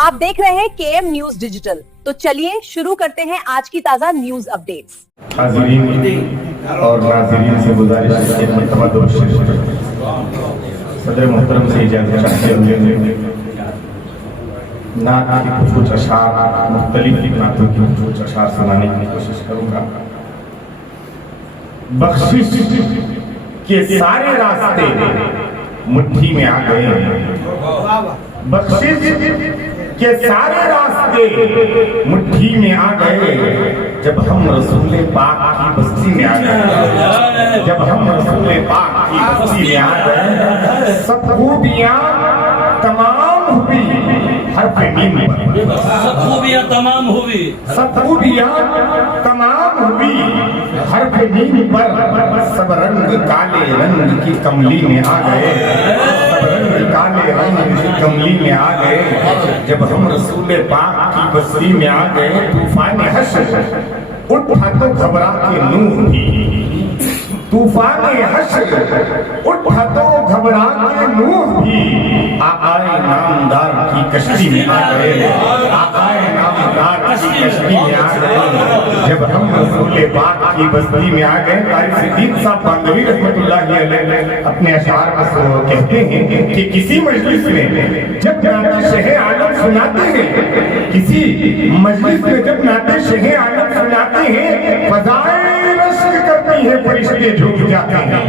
آپ دیکھ رہے ہیں KM نیوز ڈیجیٹل. تو چلیے شروع کرتے ہیں آج کی تازہ نیوز اپڈیٹس. حاضرین اور ناظرین سے گزارش ہے کہ مرتبہ درود شریف صدر محترم سے اجازت چاہتے ہوئے نعت کی کچھ اشعار مختلف نعتوں کی کچھ اشعار سنانے کی کوشش کروں گا. بخشش کے سارے راستے مٹھی میں آ گئے، بخشش کے سارے راستے مٹھی میں آ گئے جب ہم رسول پاک کی بستی میں آ گئے، جب ہم رسول پاک کی بستی میں آ گئے. سب خوبیاں تمام ہوئی حرف میم پر، سب خوبیاں تمام ہوئی، سب خوبیاں تمام ہوئی حرف میم پر. سب رنگ کالے رنگ کی کملی میں آ گئے، سب رنگ کالے رنگ کی کملی میں آ گئے جب ہم رسول پاک کی بستی میں آ گئے. طوفان حشر اٹھا تو گھبرا کے نور بھی، طوفان حشر اٹھا تو گھبرا کے نوح بھی آقائے نامدار کی کشتی میں آ گئے، آقائے نامدار کی کشتی میں آ گئے جب ہم رسول پاک کی بستی میں آ گئے. قاری صدیق صاحب باندھوی رحمت اللہ علیہ اپنے اشعار میں کہتے ہیں کہ کسی مجلس میں جب نعت شہ عالم سناتے ہیں، کسی مجلس میں جب نعت شہ عالم سناتے ہیں، فضائے رشک کرتی ہیں فرشتے جھوم جاتے ہیں،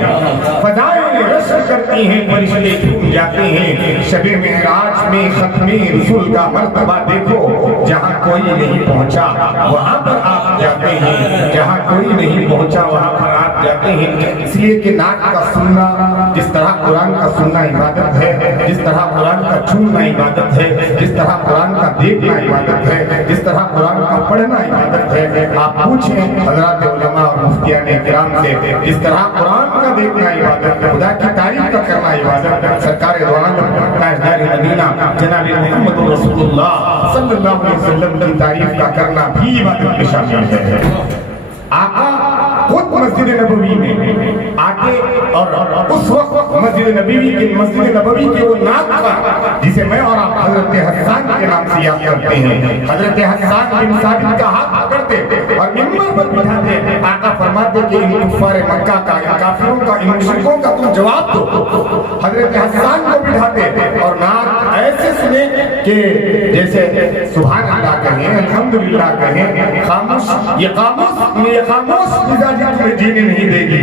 فضائے رشک کرتی ہیں فرشتے جھوم جاتے ہیں. شب معراج میں ختم رسول کا مرتبہ دیکھو، جہاں کوئی نہیں پہنچا وہاں پر آپ جاتے ہیں، جہاں کوئی نہیں پہنچا وہاں پر آپ جاتے ہیں. اس لیے کہ نعت کا سننا جس طرح قرآن کا سننا عبادت ہے، جس طرح قرآن کا چھونا عبادت ہے، جس طرح قرآن کا دیکھنا عبادت ہے، جس طرح قرآن کا پڑھنا عبادت ہے. آپ پوچھیں حضرات علماء اور مفتیان کرام سے، جس طرح قرآن کا دیکھنا عبادت ہے، خدا کی تعریف کا کرنا عبادت ہے. سرکار دو عالم تاجدار مدینہ جناب محمد رسول اللہ صلی اللہ علیہ وسلم کی تعریف کا کرنا بھی عبادت میں شامل ہے. آقا خود مسجد نبوی میں آتے اور اس وقت مسجد نبوی کی وہ نعت کا جسے میں اور آپ حضرت حسان کے نام سے یاد کرتے ہیں. حضرت حسان بن ثابت کا ہاتھ پکڑتے اور منبر پر بٹھاتے. آقا فرماتے کہ ان کفار مکہ کا، ان کافروں کا، ان مشرکوں کا تم جواب دو. حضرت حسان کو بٹھاتے اور نعت ایسے سنے کہ جیسے سبحان اللہ کہیں، الحمدللہ کہیں. خاموش یہ خاموش مزاجیت میں جینے نہیں دے گی.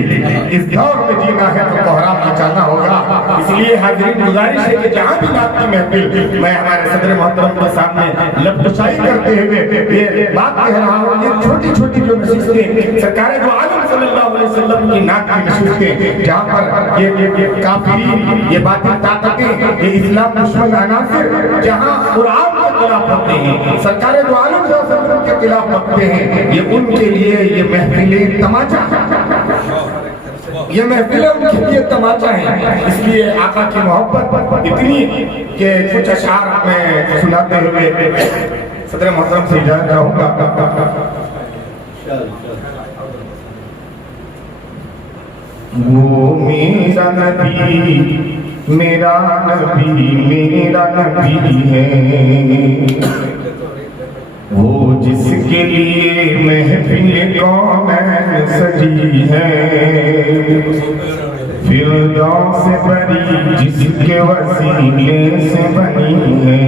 اس دور میں جینا ہے تو کوہرام مچانا ہوگا. اس لیے حاضرین گزارش ہے کہ جہاں بھی نعت کی محفل میں ہمارے صدر محترم کے سامنے لب کشائی کرتے ہوئے یہ بات کہہ رہا ہوں، یہ چھوٹی چھوٹی جو نشستیں سرکار دو عالم صلی اللہ علیہ وسلم کی نعت کی نشستیں، جہاں پر یہ کافرین، یہ باطل طاقتیں، یہ اسلام دشمن عناصر جہاں قرآن کے خلاف ہوتے ہیں، سرکار دو عالم صلی اللہ علیہ وسلم کے خلاف ہوتے ہیں، یہ ان کے لیے یہ محفلیں تماچا ہے، یہ محفلیں ان کے لیے تماچا ہیں. اس لیے آقا کی محبت اتنی کہ کچھ اشعار میں سناتے ہوئے صدر محترم سے اجازت چاہوں گا. وہ میرا نبی، میرا نبی، میرا نبی ہے، وہ جس کے لیے محفل کونین سجی ہے، فردوس سے بری جس کے وسیلے سے بنی ہے.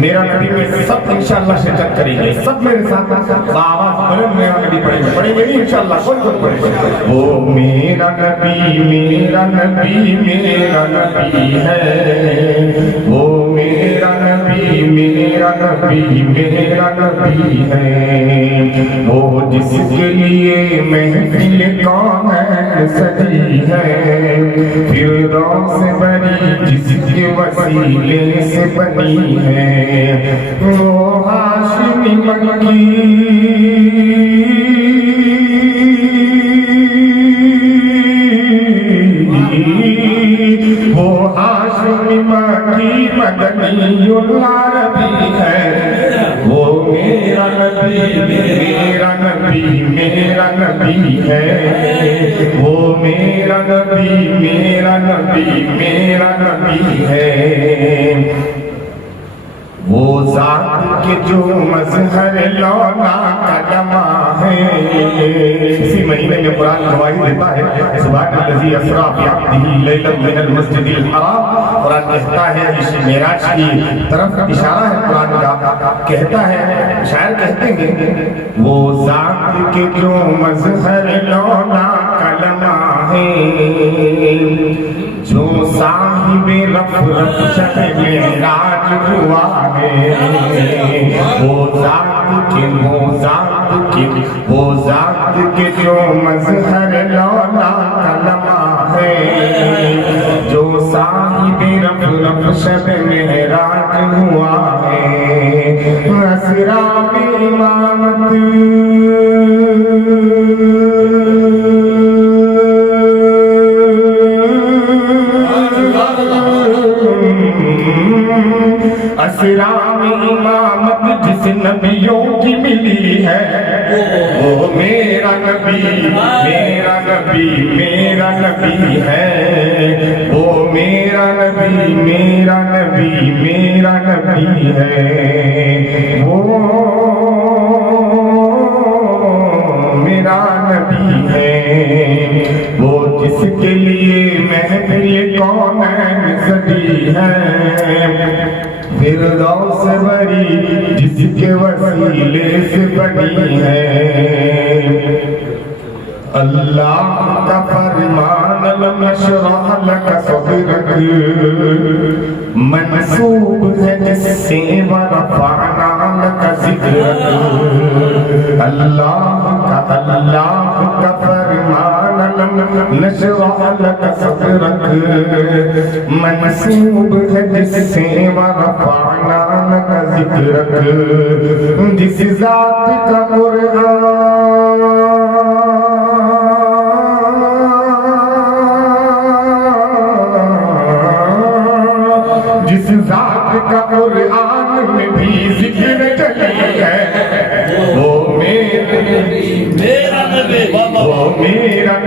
میرا نبی میں سب انشاءاللہ شرکت کریں گے، سب میرے ساتھ بآواز بلند میرا نبی پڑھیں گے انشاءاللہ، کوئی پڑھیں گے. وہ میرا نبی، میرا نبی، میرا نبی ہے، وہ میرا نبی، میرا نبی، میرا نبی ہے، وہ جس کے لیے محفل کونین سجی ہے، فردوس سے بری جس کے وسیلے سے بنی ہے. وہ ہاشمی مکی، وہ ہاشمی مکی مدنی العربی ہے، وہ میرا نبی، میرا نبی، میرا نبی ہے، وہ میرا نبی، میرا نبی، میرا نبی ہے. وہ ذات کے جو مظہر لولا کا لمع ہے. اسی مہینے میں قرآن گواہی دیتا ہے سبحان الذی اسریٰ بعبدہ لیلا من المسجد الحرام. قرآن کہتا ہے اس معراج کی طرف اشارہ ہے قرآن کا. کہتا ہے شاعر کہتے ہیں وہ ذات کے جو مظہر لولا کا لمع ہے جو صاحب رفرف شب معراج ہوا ہے. وہ ذات کے جو مظہر لولا کا لمع ہے جو صاحب رفرف شب معراج ہوا ہے. اسرا بامامت اسرا امامت جس نبیوں کی ملی ہے وہ میرا نبی میرا نبی میرا نبی ہے. وہ میرا نبی میرا نبی میرا نبی ہے. وہ میرا نبی ہے. وہ جس کے لیے محفل کونین سجی ہے فردوس بری جس کے وسیلے سے بنی ہے. اللہ کا فرمان لم نشرح لک صدرک منسوب ہے جس سے ورفعنا لک ذکرک. اللہ کا فرمان لم نشرح لک صدرک منسوب ہے جس سے ورفعنا لک ذکرک. جس ذات کا قرآن جس ذات کا قرآن میں بھی ذکر چلی ہے وہ میرا نبی میرا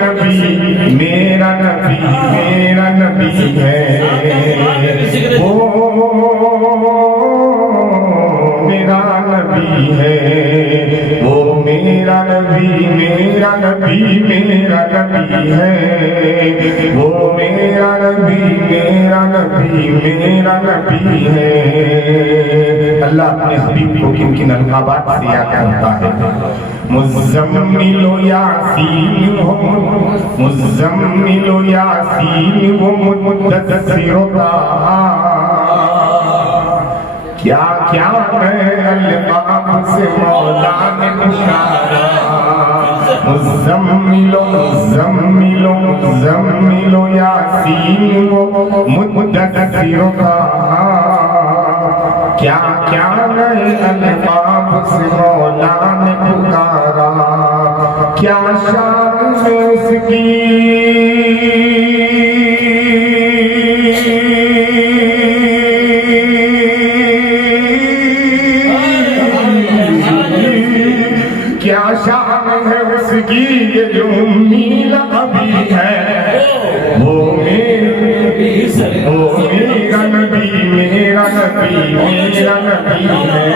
نبی میرا نبی میرا نبی ہے. وہ میرا نبی ہے. وہ میرا نبی میرا نبی میرا نبی ہے. وہ میرا نبی میرا نبی میرا نبی ہے. اللہ اپنے حبیب کو کن کن القابات سے یاد کرتا ہے. مزمل و یاسین ہو مزمل و یاسین و مدثر و طٰہٰ. کیا کیا میں القاب سے مولا نے پکارا. مزمل و یاسین و مدثر و طٰہٰ. کیا کیا نئے القاب سے مولا نے پکارا. کیا شان ہے اس کی کیا شان ہے اس کی یہ جو امی لقبی ہے. وہ میرا نبی میرا نبی میرا نبی ہے.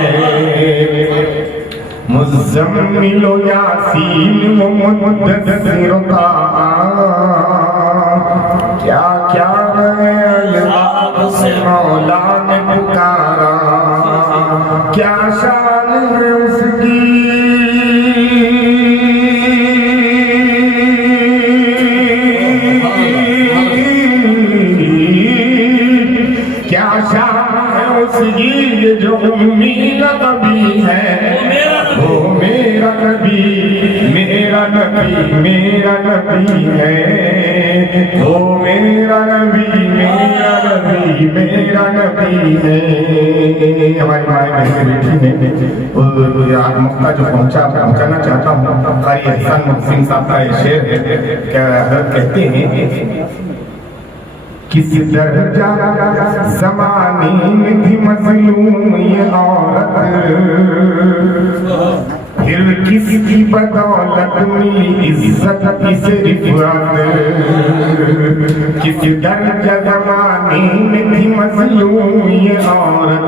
مزمل و یاسین و مدثر و طٰہٰ. کیا کیا نئے القاب سے مولا نے پکارا. کیا شان ہے اس کی کیا شان ہے اس کی یہ جو امی لقبی ہے. وہ میرا نبی میرا نبی میرا نبی ہے. وہ میرا نبی میرا نبی میرا نبی ہے. ہماری مائیں بہنیں بیٹھی ہیں آج مقطع جو پہنچانا چاہتا ہوں. قاری احسان محسن صاحب کا یہ شعر ہے کہ حضرت کہتے ہیں کس درجہ زمانے میں تھی مظلوم یہ عورت پھر کس کی بدولت ملی عزت کس رفعت. کس درجہ زمانے میں تھی مظلوم یہ عورت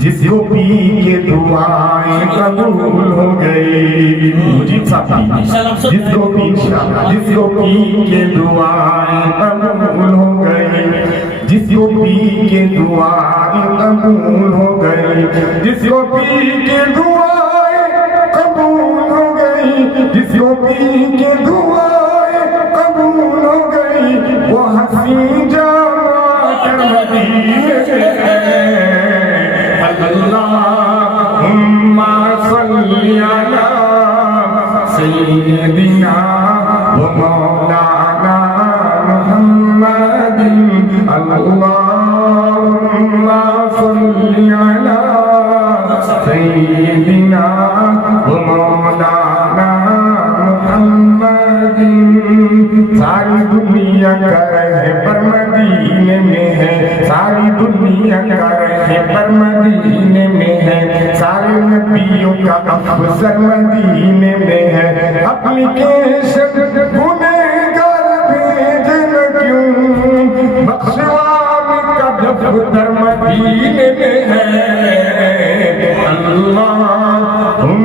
جس کو پی کے دعائیں قبول ہو گئی مجید صاحب جس کو پی کے دعائیں قبول ہو گئی جس کو پی کے دعائیں قبول ہو گئی جس کو پی کے دعائیں قبول ہو گئی جس کو پی کے دعائیں قبول ہو گئی وہ حسین جامع کر مدینے اللہم صلی علی سیدنا و مولانا محمد اللہم صلی علی سیدنا و مولانا محمد ساری دنیا کا رہے پر مدینے میں ہے ساری دنیا کا رہے پر مدینے میں ہے سارے نبیوں کا افضل مدینے میں ہے اپلیکیشن گنہگار بھیجنا کیوں بخشوان کا دفتر مدینے میں ہے اللہم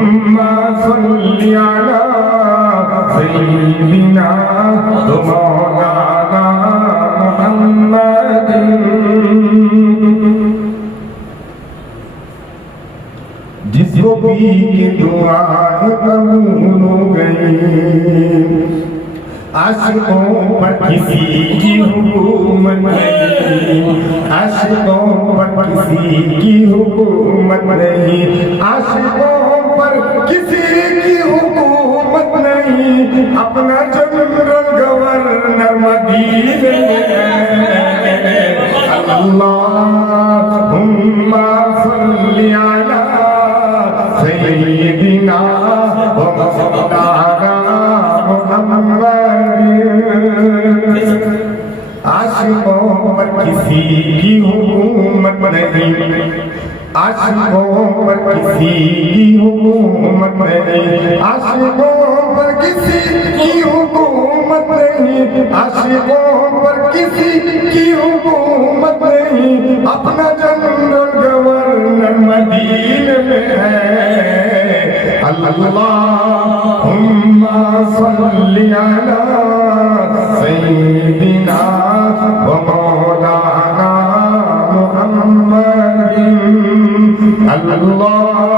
صلی علی سیدنا و مولانا محمد جس کو پی کے دعائیں قبول ہو گئی عاشقوں پر کسی کی حکومت نہیں عاشقوں پر کسی کی حکومت نہیں عاشقوں پر کسی کی حکومت نہیں اپنا جنرل گورنر مدینے میں اللہم صلی علی سیدنا و مولانا محمد عاشقوں پر کسی کی حکومت نہیں عاشقوں پر کسی کی حکومت نہیں عاشقوں پر کسی کی حکومت نہیں عاشقوں پر کسی کی حکومت نہیں اپنا جنرل گورنر مدینے میں ہے اللہم صلی علی سیدنا و مولانا محمد اللہ